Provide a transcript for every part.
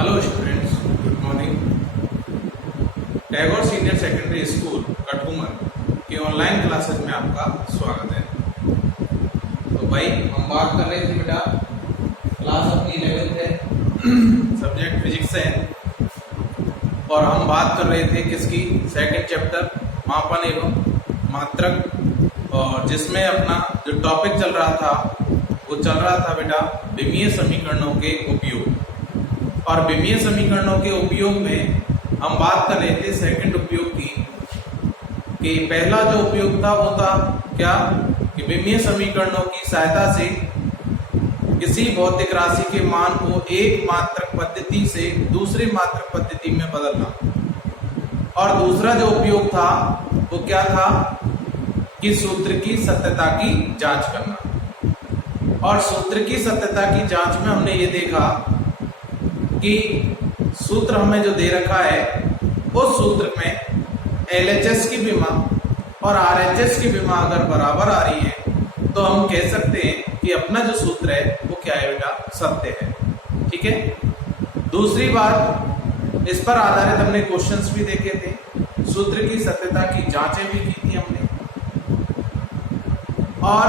Hello students, good morning. Tagore senior secondary school Kathumar की online classes में आपका स्वागत है। तो भाई हम बात कर रहे थे बेटा, क्लास अपनी 11th है, सब्जेक्ट फिजिक्स है, और हम बात कर रहे थे किसकी, सेकंड चैप्टर मापन एवं मात्रक, और जिसमें अपना जो टॉपिक चल रहा था वो चल रहा था बेटा विमीय समीकरणों के उपयोग। और विमीय समीकरणों के उपयोग में हम बात कर रहे थे सेकंड उपयोग की, कि पहला जो उपयोग था वो था क्या, कि विमीय समीकरणों की सहायता से किसी भौतिक राशि के मान को एक मात्रक पद्धति से दूसरी मात्रक पद्धति में बदलना। और दूसरा जो उपयोग था वो क्या था, कि सूत्र की सत्यता की जांच करना। और सूत्र की सत्यता की जांच में हमने ये देखा कि सूत्र हमें जो दे रखा है उस सूत्र में LHS की विमा और RHS की विमा अगर बराबर आ रही है तो हम कह सकते हैं कि अपना जो सूत्र है वो क्या है बेटा, सत्य है। ठीक है। दूसरी बात, इस पर आधारित हमने क्वेश्चंस भी देखे थे, सूत्र की सत्यता की जांचें भी की थी हमने, और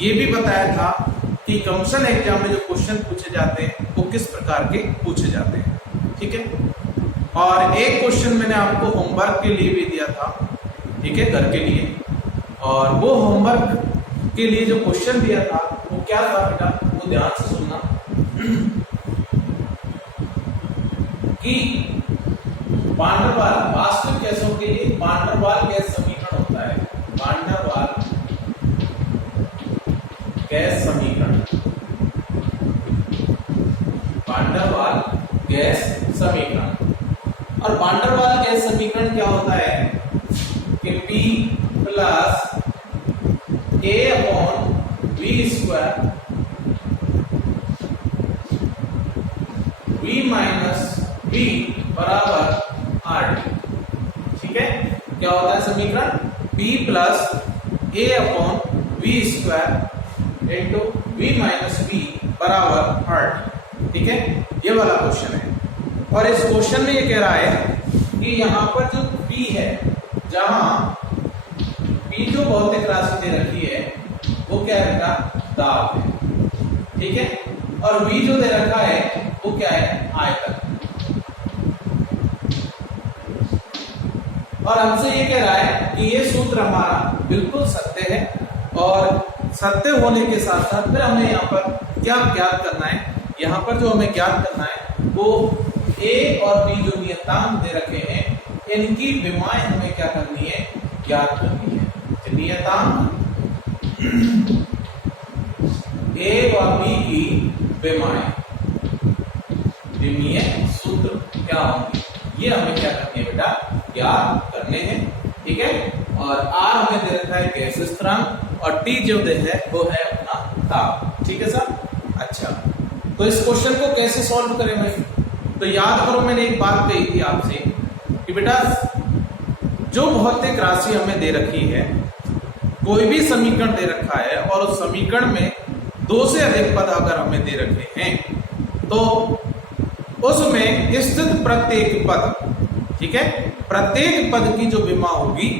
ये भी बताया था कि कमीशन एग्जाम में जो क्वेश्चन पूछे जाते हैं वो किस प्रकार के पूछे जाते हैं। ठीक है। और एक क्वेश्चन मैंने आपको होमवर्क के लिए भी दिया था, ठीक है, घर के लिए, और वो होमवर्क के लिए जो क्वेश्चन दिया था वो क्या था बेटा, वो ध्यान से सुनना, कि वान डेर वाल वास्तविक गैसों के लिए वान डेर वाल गैस समीकरण होता है। वान डेर वाल गैस समीकरण, वान डेर वाल गैस समीकरण। और वान डेर वाल गैस समीकरण क्या होता है कि P plus A upon V square V minus V बराबर RT। ठीक है। क्या होता है समीकरण, P plus A upon V square into V minus V बराबर RT। ठीक है, ये वाला क्वेश्चन है। और इस क्वेश्चन में ये कह रहा है कि यहाँ पर जो P है, जहां P जो भौतिक राशि दे रखी है वो क्या है बेटा, दाब है। ठीक है। और V जो दे रखा है वो क्या है, आयतन। और हमसे ये कह रहा है कि ये सूत्र हमारा बिल्कुल सत्य है, और सत्य होने के साथ साथ फिर हमें यहाँ पर क्या ज्ञात करना है, यहाँ पर जो हमें ज्ञात करना है वो A और B जो नियतांक दे रखे हैं इनकी विमाएं हमें क्या करनी है, ज्ञात करनी है। नियतांक A और B की विमाएं, विमीय सूत्र क्या होंगे, ये हमें क्या करनी है बेटा, ज्ञात करने हैं। ठीक है। और R हमें दे रखा है गैस स्थिरांक, और T जो दे है वो है अपना ताप। ठीक है सर। अच्छा, तो इस क्वेश्चन को कैसे सॉल्व करें भाई, तो याद करो मैंने एक बात कही थी आपसे कि बेटा जो भौतिक राशि हमें दे रखी है, कोई भी समीकरण दे रखा है और उस समीकरण में दो से अधिक पद अगर हमें दे रखे हैं तो उसमें स्थित प्रत्येक पद, ठीक है, प्रत्येक पद की जो विमा होगी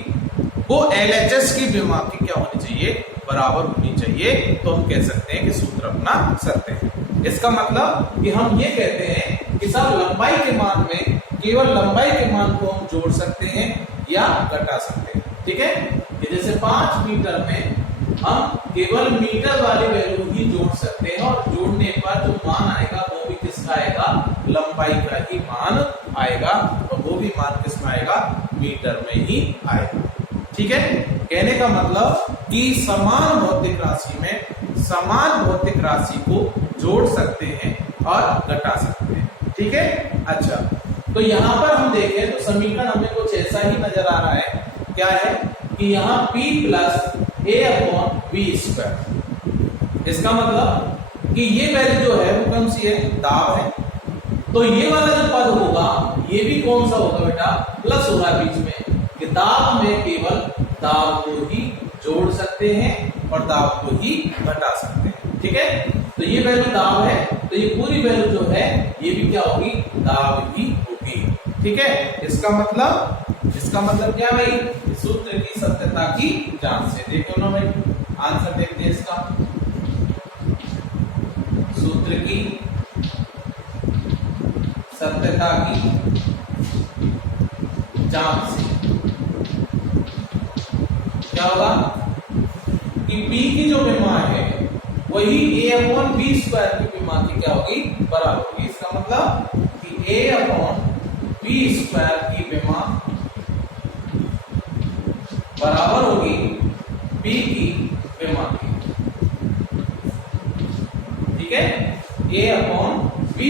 वो LHS की विमा की क्या होनी चाहिए, बराबर होनी चाहिए। तो हम कह सकते हैं कि सूत्र अपना सत्य है। इसका मतलब कि हम ये कहते हैं कि सर लंबाई के मान में केवल लंबाई के मान को हम जोड़ सकते हैं या घटा सकते हैं। ठीक है। कि जैसे 5 मीटर में हम केवल मीटर वाली वैल्यू ही जोड़ सकते हैं, और जोड़ने पर जो मान आएगा वो भी किसका आएगा, लंबाई का ही मान आएगा, और वो भी मान किसमें आएगा, मीटर में ही आएगा। ठीक है। कहने का मतलब कि समान भौतिक राशि में समान भौतिक राशि को जोड़ सकते हैं और घटा सकते हैं। ठीक है। अच्छा, तो यहां पर हम देखें तो समीकरण हमें कुछ ऐसा ही नजर आ रहा है। क्या है कि यहाँ P plus A upon V square, इसका मतलब कि ये वैल्यू जो है वो कौन सी है, दाब है। तो ये वाला जो पद होगा ये भी कौन सा होगा बेटा, प्लस होगा बीच में, कि दाब में केवल दाब को ही जोड़ सकते हैं और दाब को ही घटा सकते हैं। ठीक है। तो ये वैल्यू दाब है, तो ये पूरी वैल्यू जो है ये भी क्या होगी, दाब ही होगी। ठीक है, इसका मतलब क्या भाई, सूत्र की सत्यता की जांच से। देखो ना भाई, आंसर देखते हैं इसका, सूत्र की सत्यता की जांच से क्या होगा कि P की जो विमा है वही A/B² की विमा की क्या होगी, बराबर होगी। इसका मतलब कि A/B² की विमा बराबर होगी P की विमा की। ठीक है, A/B² की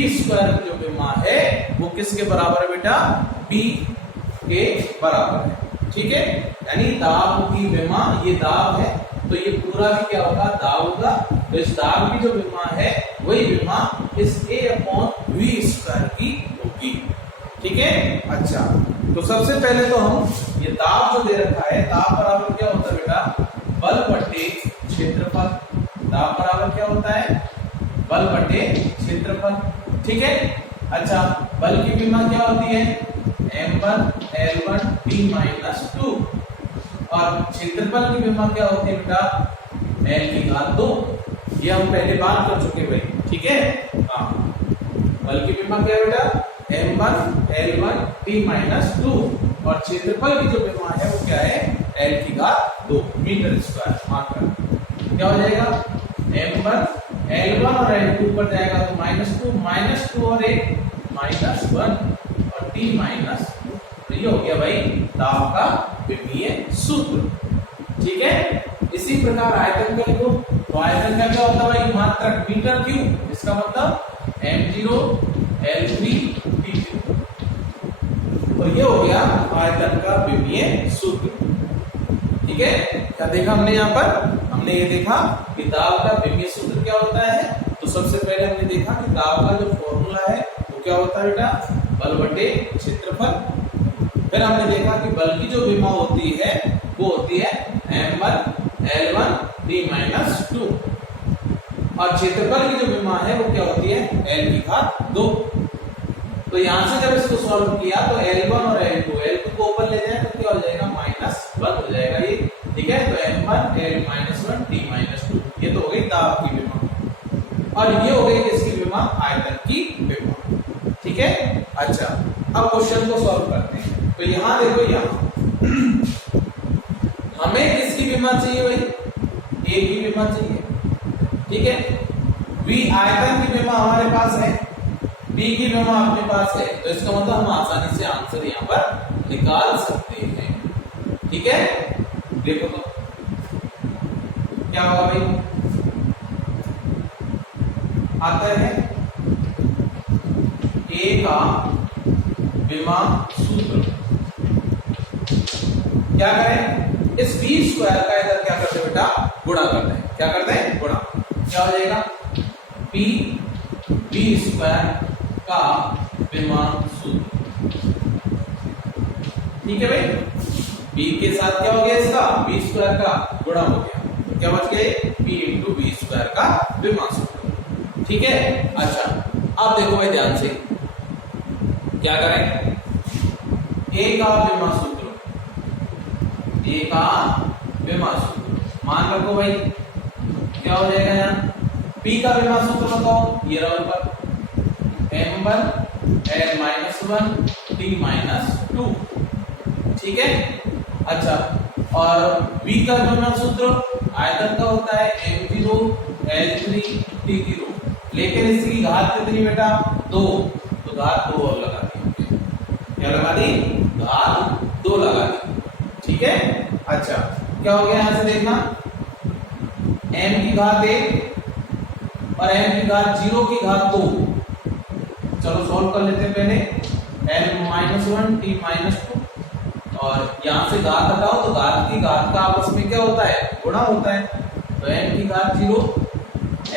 जो विमा है वो किसके बराबर है बेटा, B के बराबर है। ठीक है, यानी दाब की विमा, ये दाब है तो ये पूरा भी क्या होगा, दाब होगा। तो इस दाब की जो विमा है वही विमा इस A/V² की होगी। ठीक है, अच्छा तो सबसे पहले तो हम ये दाब जो दे रखा है, दाब बराबर क्या होता है बेटा, बल बटे क्षेत्रफल। दाब बराबर क्या होता है, बल बटे क्षेत्रफल। ठीक है, अच्छा बल की विमा क्या होती है, m1 L1 T-2 और क्षेत्रफल की विमा क्या होती है बेटा, L⁵2। ये हम पहले बात कर चुके भाई। ठीक है, हाँ बल की विमा क्या है बेटा, m1 L1 T-2 और क्षेत्रफल की जो विमा है वो क्या है, L⁵2 मीटर स्क्वायर। मात्र क्या हो जाएगा, m1 L1 और L2 पर जाएगा तो -2 और 1 -1 और T-2। तो ये हो गया भाई दाब का विमीय सूत्र। ठीक है, इसी प्रकार आयतन का लिखो। तो आयतन का क्या होता है भाई, मात्रक मीटर क्यूब। इसका मतलब m0 L3 T0। और ये हो गया आयतन का विमीय सूत्र। ठीक है, क्या देखा हमने यहाँ पर, हमने ये देखा कि दाब का विमीय सूत्र क्या होता है। तो सबसे पहले हमने देखा कि दाब का जो फॉर्मूला है वो क्या होता है बेटा, बल बटे क्षेत्रफल। फिर हमने देखा कि बल की जो विमा होती है वो होती है m1 L1 T-2 और क्षेत्रफल की जो विमा है वो क्या होती है, L⁵2। तो यहां से जब इसको सॉल्व किया तो L1 और L2 को ऊपर ले जाए तो क्या हो जाएगा, -1 हो जाएगा ये। ठीक है, तो m1 L-1 T-2 ये तो हो गई दाब की विमा और ये हो गई किसकी विमा, आयतन की विमा। ठीक है, अच्छा अब क्वेश्चन को सॉल्व करते हैं। तो यहां देखो, यहां हमें किसकी विमा चाहिए भाई, A की विमा चाहिए। ठीक है, V आयतन की विमा हमारे पास है, B की विमा अपने पास है। तो इसका मतलब हम आसानी से आंसर यहां पर निकाल सकते हैं। ठीक है, देखो तो क्या होगा भाई, आता है A का विमा सूत्र। क्या करें, इस B² का इधर क्या करते हैं बेटा, गुणा करते हैं। क्या करते हैं, गुणा। क्या हो जाएगा, B² का विमा सूत्र। ठीक है भाई, B के साथ क्या हो गया, इसका B² का गुणा हो गया तो क्या बच गए, P × B² का विमा सूत्र। ठीक है, अच्छा अब देखो भाई ध्यान से, क्या करें, A का विमा सूत्र, A का विमा सूत्र मान रखो भाई, क्या हो जाएगा यहाँ, P का विमा सूत्र बताओ, ये रहा ऊपर m1 L-1 T-2। ठीक है, अच्छा और V का विमा सूत्र आयतन का होता है m0 L3 T0, लेकिन इसकी घात कितनी बेटा, 2। तो घात 2 और लगा दी, क्या लगा दी, घात 2 लगा दी। ठीक है, अच्छा क्या हो गया, यहां से देखना m की घात 1 और m की घात 0 की घात 2। चलो सॉल्व कर लेते हैं पहले, L-1 T-2 और यहां से घात हटाओ तो घात की घात का आपस में क्या होता है, गुणा होता है। तो m की घात 0,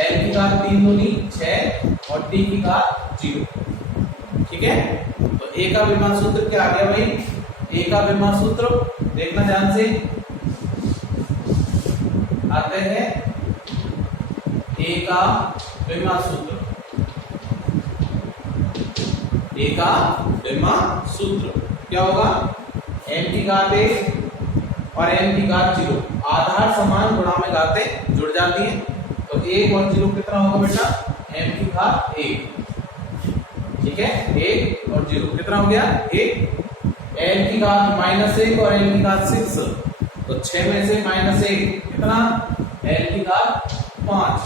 L की घात 3 दूनी 6 और T की घात 0। ठीक है, तो A का विमा सूत्र क्या आ गया भाई, A का विमा सूत्र देखना ध्यान से, आते हैं A का विमा सूत्र। ए का विमा सूत्र क्या होगा, m की घात 1 और m की घात 0, आधार समान गुणा में घातें जुड़ जाती हैं, तो 1 और 0 कितना होगा बेटा, m की घात 1, ठीक है, 1 और 0 कितना हो गया 1, m की घात -1 और m की घात 6, तो 6 में से -1 कितना, l की घात 5,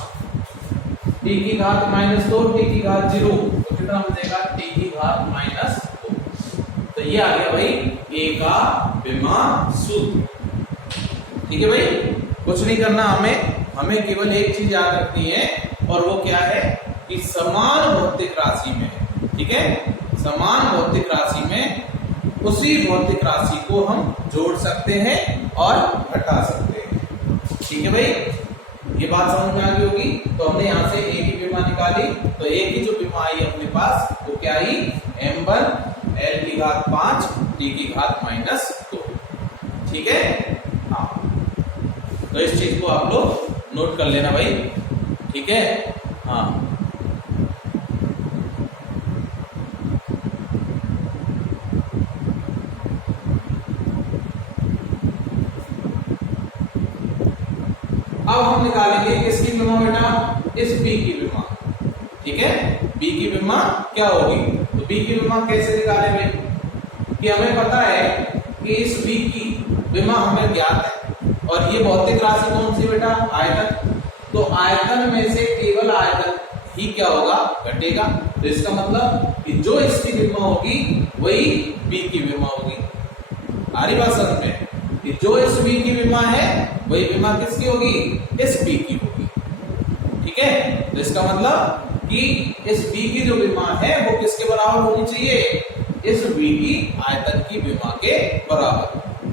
t की घात -2, t की घात 0, तो कितना बचेगा t की घात -2, तो ये आ गया भाई a का विमा सूत्र। ठीक है भाई, कुछ नहीं करना हमें केवल एक चीज याद रखनी है, और वो क्या है कि समान भौतिक राशि में, ठीक है, समान भौतिक राशि में उसी भौतिक राशि को हम जोड़ सकते हैं और घटा सकते हैं। ठीक है भाई, ये बात समझ में आ गई होगी। तो हमने यहाँ से a की विमा निकाली, तो a की जो विमा आई अपने पास वो क्या आई, m1 l की घात 5 t की घात -2। ठीक है, हाँ, तो इस चीज को आप लोग नोट कर लेना भाई। ठीक है, हाँ, अब हम निकालेंगे किसकी विमा बेटा, इस b की विमा। ठीक है, b की विमा क्या होगी, तो b की विमा कैसे निकालेंगे, कि हमें पता है कि इस b की विमा हमें ज्ञात है, और ये भौतिक राशि कौन सी बेटा, आयतन, तो आयतन में से केवल आयतन ही क्या होगा, घटेगा, तो इसका मतलब कि जो इसकी विमा होगी वही b की विमा होगी। आ रही बात समझ में, कि जो इस b की विमा है वही विमा किसकी होगी, इस b की होगी। ठीक है, तो इसका मतलब कि इस b की जो विमा है वो किसके बराबर होनी चाहिए, इस b की आयतन की विमा के बराबर।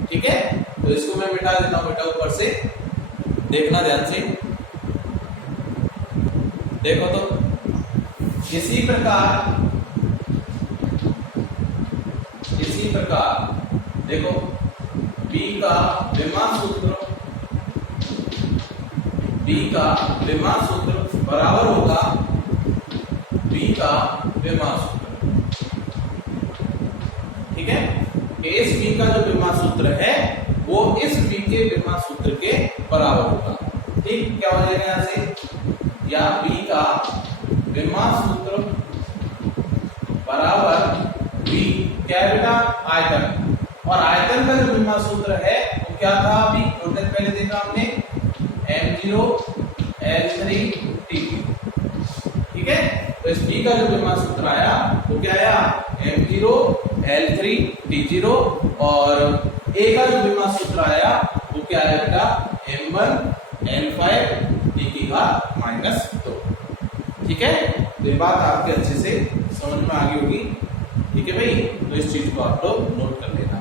ठीक है, तो इसको मैं मिटा देता हूं बेटा ऊपर से, देखना ध्यान से, देखो तो इसी प्रकार देखो b का विमा सूत्र बराबर होगा b का विमा सूत्र। ठीक है, इस b का जो विमा सूत्र है वो इस b के विमा सूत्र के बराबर होगा। ठीक, क्या हो जाएगा यहां से, या b का विमा सूत्र बराबर b क्या है बेटा, आयतन, और आयतन का जो विमा सूत्र है वो क्या था, अभी थोड़ी देर पहले देखा हमने, m0 l3 t। ठीक है, तो इस b का जो विमा सूत्र आया वो क्या आया, m0 l3 t0, और a का जो विमा सूत्र आया वो क्या आया बेटा, m1 l5 t की घात -2। ठीक है, तो ये बात आपके अच्छे से समझ में आ गई होगी। ठीक है भाई, तो इस चीज को आप लोग नोट कर लेना।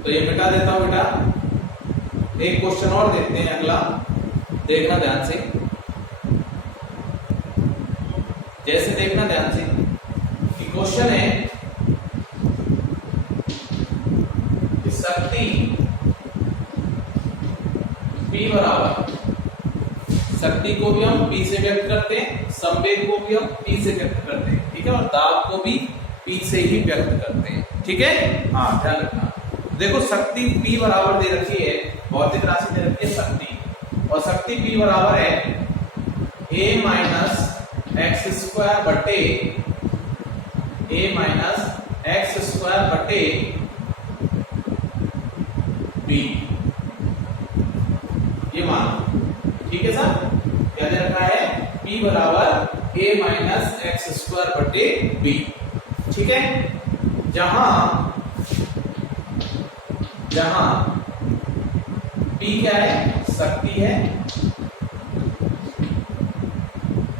तो ये मिटा देता हूं बेटा, एक क्वेश्चन और देखते हैं अगला, देखना ध्यान से, जैसे देखना ध्यान से कि क्वेश्चन है कि शक्ति P बराबर, शक्ति को भी हम P से व्यक्त करते हैं, संवेग को भी हम P से व्यक्त करते हैं। ठीक है, और दाब को भी P से ही व्यक्त करते हैं। ठीक है, हाँ, ध्यान रखना। देखो शक्ति P बराबर दे रखी है, भौतिक राशि दे रखी है शक्ति, और शक्ति P बराबर है a माइनस एक्स स्क्वायर बटे b, ये मान। ठीक है सर, क्या दे रखा है, P बराबर a माइनस एक्स स्क्वायर बटे b। ठीक है, जहां P क्या है, शक्ति है,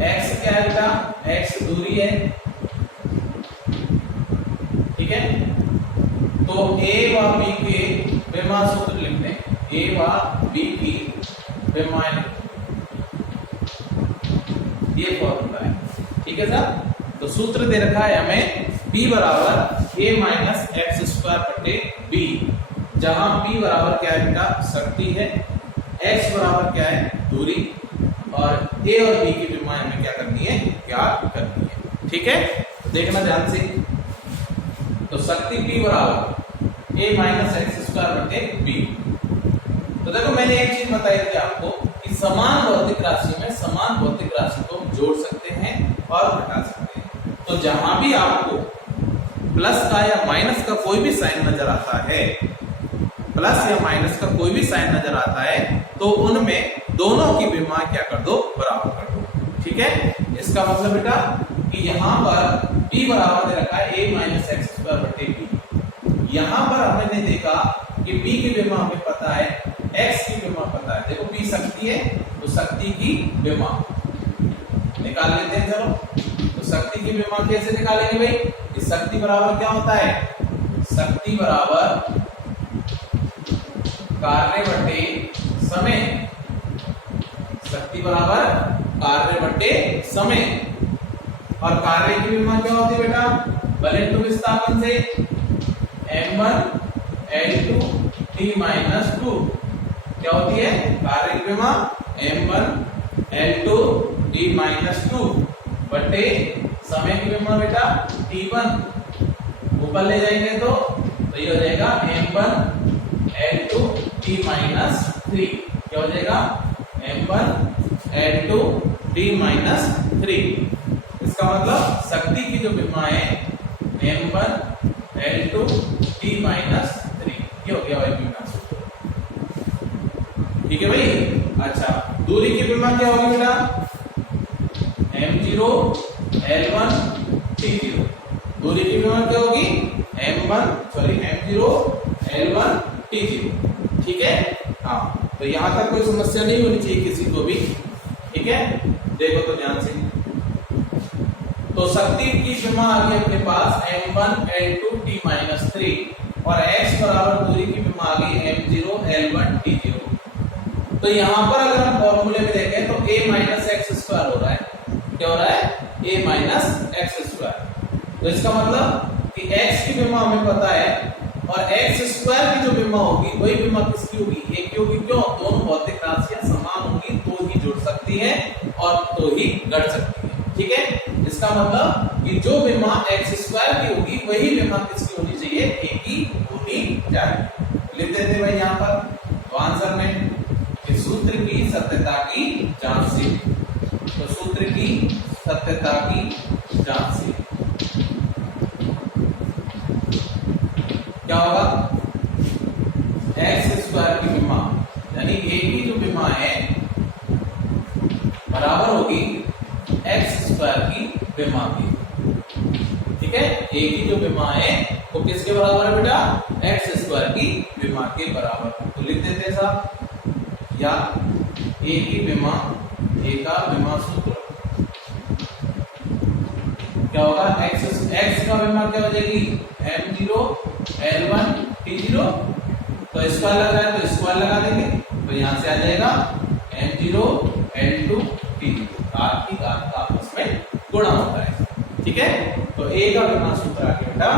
x क्या है बेटा, x दूरी है। ठीक है, तो a व b के विमा सूत्र लिख लें, a व b की विमा, ये फॉर्मूला है। ठीक है सर, तो सूत्र दे रखा है हमें P बराबर a माइनस एक्स स्क्वायर बटे b, जहां P बराबर क्या है बेटा, शक्ति है, x बराबर क्या है, दूरी, और a और b की विमा हमें क्या करनी है, ज्ञात करनी है। ठीक है, देखना ध्यान से। तो शक्ति P बराबर a माइनस एक्स स्क्वायर बटे b। तो देखो मैंने एक चीज बताई थी आपको कि समान भौतिक राशि में समान भौतिक राशि को हम जोड़ सकते हैं और घटा सकते हैं। तो जहां भी आपको प्लस का या माइनस का कोई भी साइन नजर आता है, प्लस या माइनस का कोई भी साइन नजर आता है, तो उनमें दोनों की विमा क्या कर दो, बराबर कर दो। ठीक है, इसका मतलब बेटा कि यहां पर b बराबर दे रखा है a माइनस एक्स स्क्वायर बटे b। यहां पर हमने देखा कि b की विमा हमें पता है, x की विमा पता है। देखो b शक्ति है तो शक्ति की विमा निकाल लेते हैं। चलो, तो शक्ति की विमा कैसे निकालेंगे भाई? इस शक्ति बराबर क्या होता है? शक्ति बराबर कार्य बटे समय। शक्ति बराबर कार्य बटे समय। और कार्य की विमा क्या होती है बेटा? बल इंटू विस्थापन से m1 L2 t माइनस 2 क्या होती है? कार्य की विमा m1 L2 t माइनस 2 बटे समय की विमा बेटा t1। ऊपर ले जाएंगे तो ये हो जाएगा m1 L2 t माइनस 3। क्या हो जाएगा? m1 L2 t minus 3। इसका मतलब शक्ति की जो विमा है m1 L2 t माइनस 3। ये हो गया भाई विमा सूत्र। ठीक है भाई। अच्छा, दूरी की विमा क्या होगी बेटा? m0 L1 t0। दूरी की विमा क्या होगी? m0 L1 t0। ठीक है, हाँ। तो यहां तक कोई समस्या नहीं होनी चाहिए किसी को भी। ठीक है, देखो तो ध्यान से। तो शक्ति की विमा आ गई अपने पास m1 L2 t माइनस 3 और x बराबर दूरी की विमा आ गई m0 L1 t0। तो यहां पर अगर हम फॉर्मूले में देखें तो a माइनस एक्स स्क्वायर हो रहा है। क्या हो रहा है? a minus x square. तो इसका मतलब कि x की विमा हमें पता है और x स्क्वायर की जो विमा होगी वही विमा किसकी होगी? a की होगी। क्यों? दोनों भौतिक राशियां समान होंगी तो ही जुड़ सकती है और तो ही घट सकती है। ठीक है, इसका मतलब कि जो विमा एक्स स्क्वायर की होगी वही विमा किसकी होनी चाहिए? a की होनी चाहिए। लिख देते भाई यहां पर। तो आंसर में कि सूत्र की सत्यता की जांच से। तो सूत्र की सत्यता की जांच से क्या होगा? एक्स स्क्वायर की विमा यानी a की जो विमा है बराबर होगी एक्स स्क्वायर की विमा की। ठीक है, a की जो विमा है वो किसके बराबर है बेटा? एक्स स्क्वायर की विमा के बराबर। तो लिख देते हैं साहब, या a की विमा, a का विमा सूत्र क्या होगा? x का विमा क्या हो जाएगी? m0 L1 t0। तो स्क्वायर लग रहा है तो स्क्वायर लगा देंगे, तो यहां से आ जाएगा m0 L2 t0। घात की घात का आपस में गुणा होता है। ठीक है, तो a का विमा सूत्र आ गया बेटा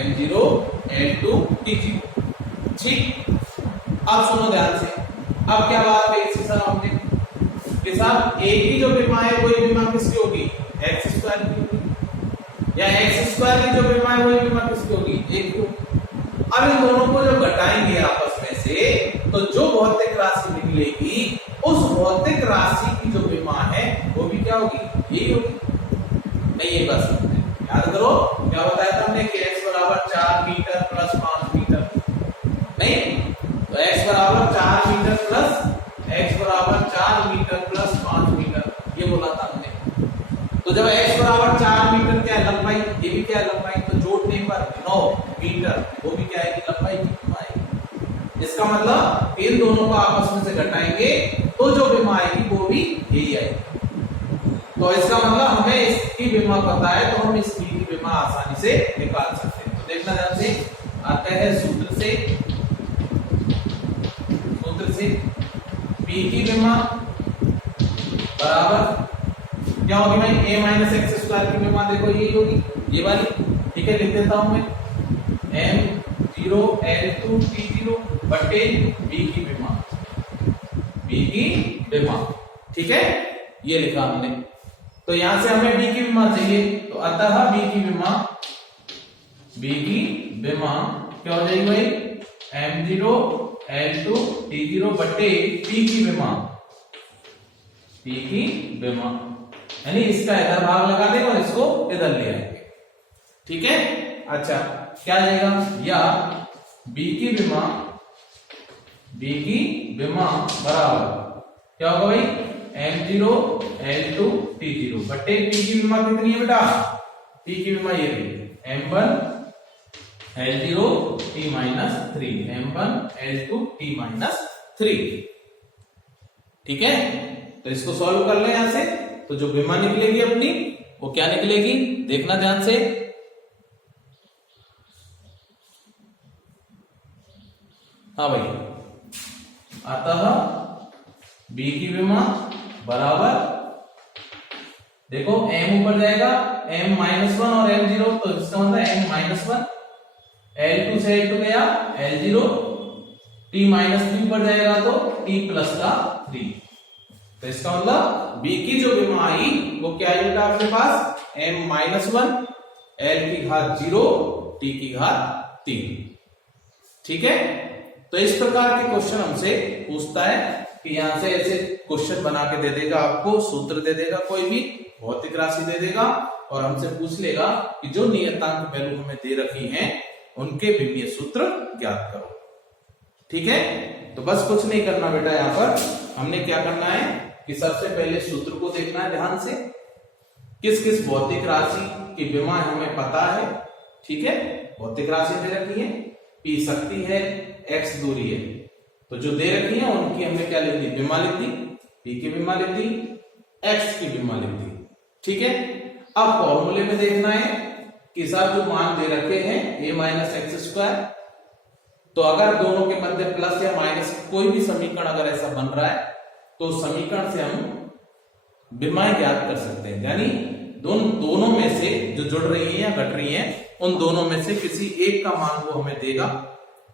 m0 L2 t0। ठीक, अब सुनो ध्यान से। अब क्या बात है इसी सर हमने कि साहब a की जो विमा है वही विमा किसकी होगी? एक्स स्क्वायर की होगी। या एक्स स्क्वायर की जो विमा है वही विमा किसकी होगी? एक की। अब इन दोनों को जब घटाएंगे आपस में से तो जो भौतिक राशि निकलेगी उस भौतिक राशि की जो विमा है वो भी क्या होगी? यही होगी। नहीं, ये बस याद करो क्या बताया था हमने कि x बराबर 4 मीटर प्लस 5 मीटर। नहीं, तो x बराबर 4 मीटर प्लस 5 मीटर ये बोला था हमने। तो जब x बराबर 4 मीटर क्या है? लंबाई। ये भी क्या है? लंबाई। तो जोड़ने पर 9 मीटर वो भी क्या है? लंबाई की। इसका मतलब इन दोनों को आपस में से घटाएंगे तो जो विमा आएगी वो भी यही आएगी। तो इसका मतलब हमें इसकी विमा पता है तो हम इसकी विमा आसानी से निकाल सकते हैं। तो देखना ध्यान से, आता है सूत्र से p की विमा बराबर क्या होगी भाई? a माइनस एक्स स्क्वायर की विमा देखो यही होगी, ये वाली। ठीक है, लिख देता हूं मैं m0 L2 t0 बटे b की विमा। ठीक है, ये लिखा हमने। तो यहां से हमें बी की विमा चाहिए, तो अतः बी की विमा क्या हो जाएगी भाई, m0 l2 t0 बटे p की विमा, यानी इसका इधर भाग लगा देंगे और इसको इधर ले आएंगे। ठीक है, अच्छा क्या आ जाएगा, या b की विमा बराबर क्या होगा भाई, m0 l2 t0 बटे p की विमा कितनी है बेटा, p की विमा ये रही m1 l0 t minus 3, m1 l2 t minus 3। ठीक है, तो इसको सॉल्व कर ले यहां से, तो जो विमा निकलेगी अपनी वो क्या निकलेगी, देखना ध्यान से, हाँ भाई, अतः b की विमा बराबर, देखो m ऊपर जाएगा m-1 और m0, तो इसका मतलब m-1, l2 से l2 गया l0, t-3 ऊपर जाएगा तो t प्लस का 3, तो इसका मतलब b की जो विमा आई वो क्या आई बेटा आपके पास, m-1 l की घात 0 t की घात 3। ठीक है, तो इस प्रकार के क्वेश्चन हमसे पूछता है कि यहां से ऐसे क्वेश्चन बना के दे देगा, आपको सूत्र दे देगा, कोई भी भौतिक राशि दे देगा और हमसे पूछ लेगा कि जो नियतांक वैल्यू हमें दे रखी हैं उनके विमीय सूत्र ज्ञात करो। ठीक है, तो बस कुछ नहीं करना बेटा, यहां पर हमने क्या करना है कि सबसे पहले सूत्र को देखना है ध्यान से, किस किस भौतिक राशि की विमा हमें पता है। ठीक है, भौतिक राशि दे रखी है, P शक्ति है, x दूरी है, तो जो दे रखी है उनकी हमने क्या लिख दी, विमा लिख दी, P की विमा लिख दी, x की विमा लिख दी। ठीक है, अब फॉर्मूले में देखना है कि सब जो मान दे रखे हैं a माइनस एक्स स्क्वायर, तो अगर दोनों के मध्य प्लस या माइनस कोई भी समीकरण अगर ऐसा बन रहा है तो समीकरण से हम विमाएं ज्ञात कर सकते हैं, यानी दोनों में से जो जुड़ रही है या घट रही है उन दोनों में से किसी एक का मान वो हमें देगा,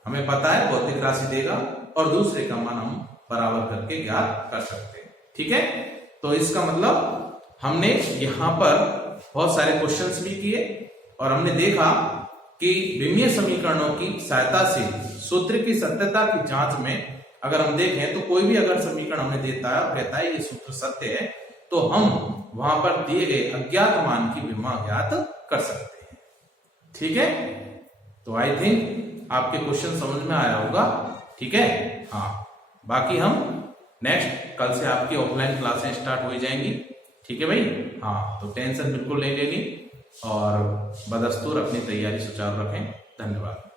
हमें पता है भौतिक राशि देगा, और दूसरे का मान हम बराबर करके ज्ञात कर सकते हैं। ठीक है, तो इसका मतलब हमने यहां पर बहुत सारे क्वेश्चंस भी किए और हमने देखा कि विमीय समीकरणों की सहायता से सूत्र की सत्यता की जांच में अगर हम देखें तो कोई भी अगर समीकरण हमें देता है और कहता है ये सूत्र सत्य है, तो हम वहां पर दिए गए अज्ञात मान की विमा ज्ञात कर सकते हैं। ठीक है, तो आई थिंक आपके क्वेश्चन समझ में आया होगा। ठीक है, हाँ, बाकी हम नेक्स्ट कल से आपकी ऑफलाइन क्लासें स्टार्ट हो जाएंगी। ठीक है भाई, हाँ, तो टेंशन बिल्कुल नहीं लेनी और बदस्तूर अपनी तैयारी सुचारू रखें। धन्यवाद।